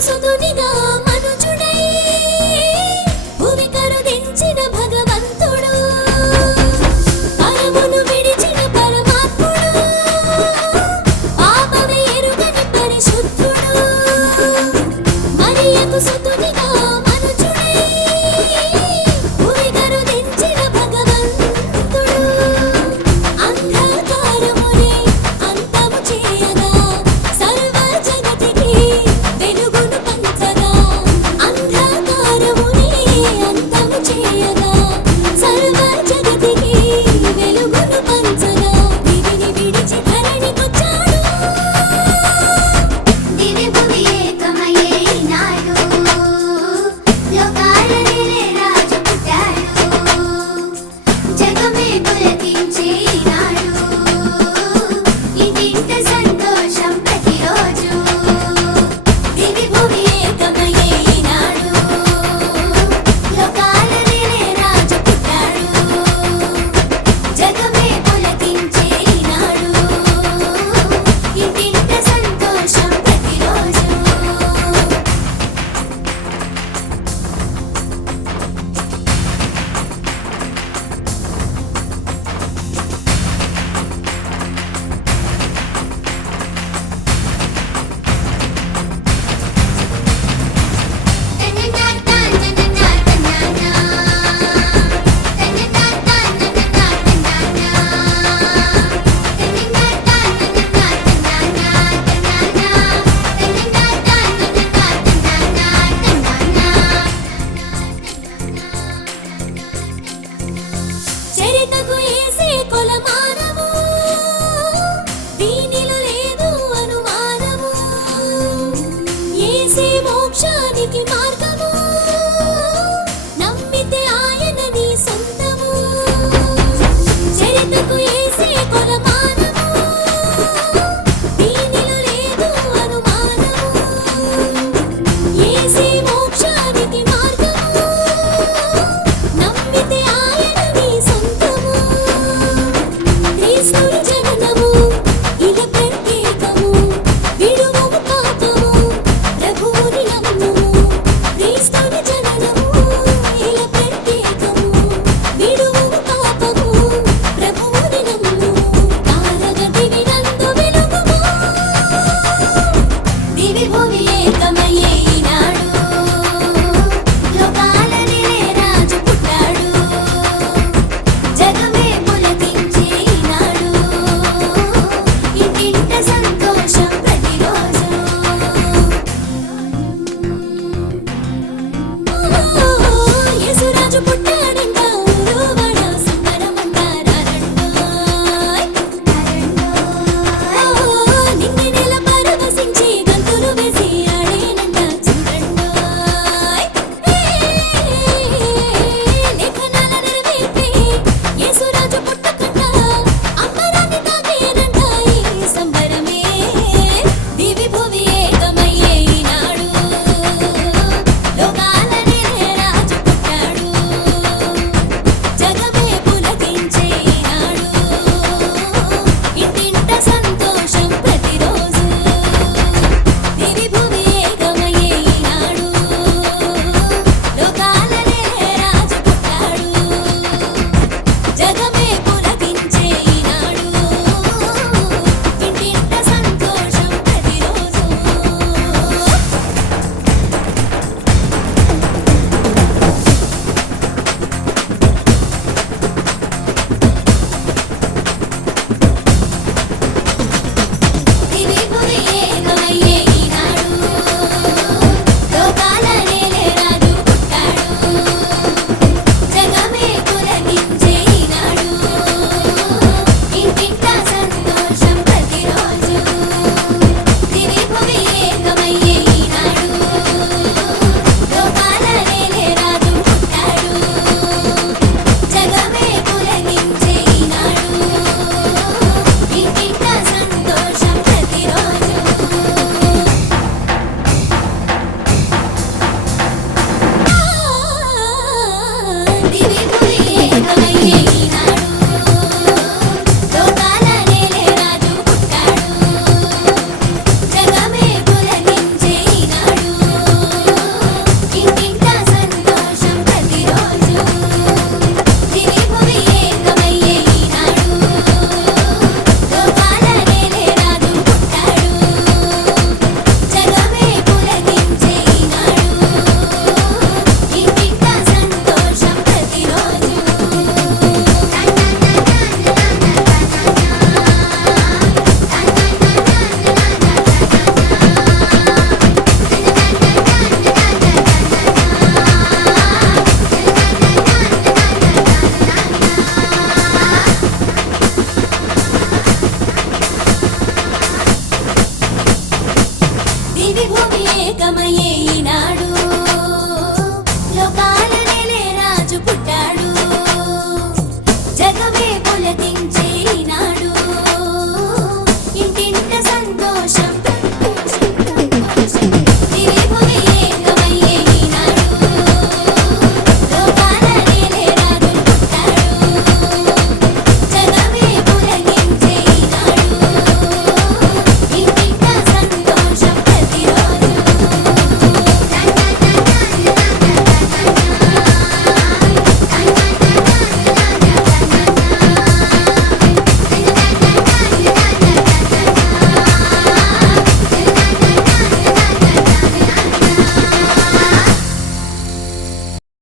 小徒弟的。మోక్షానికి మార్గము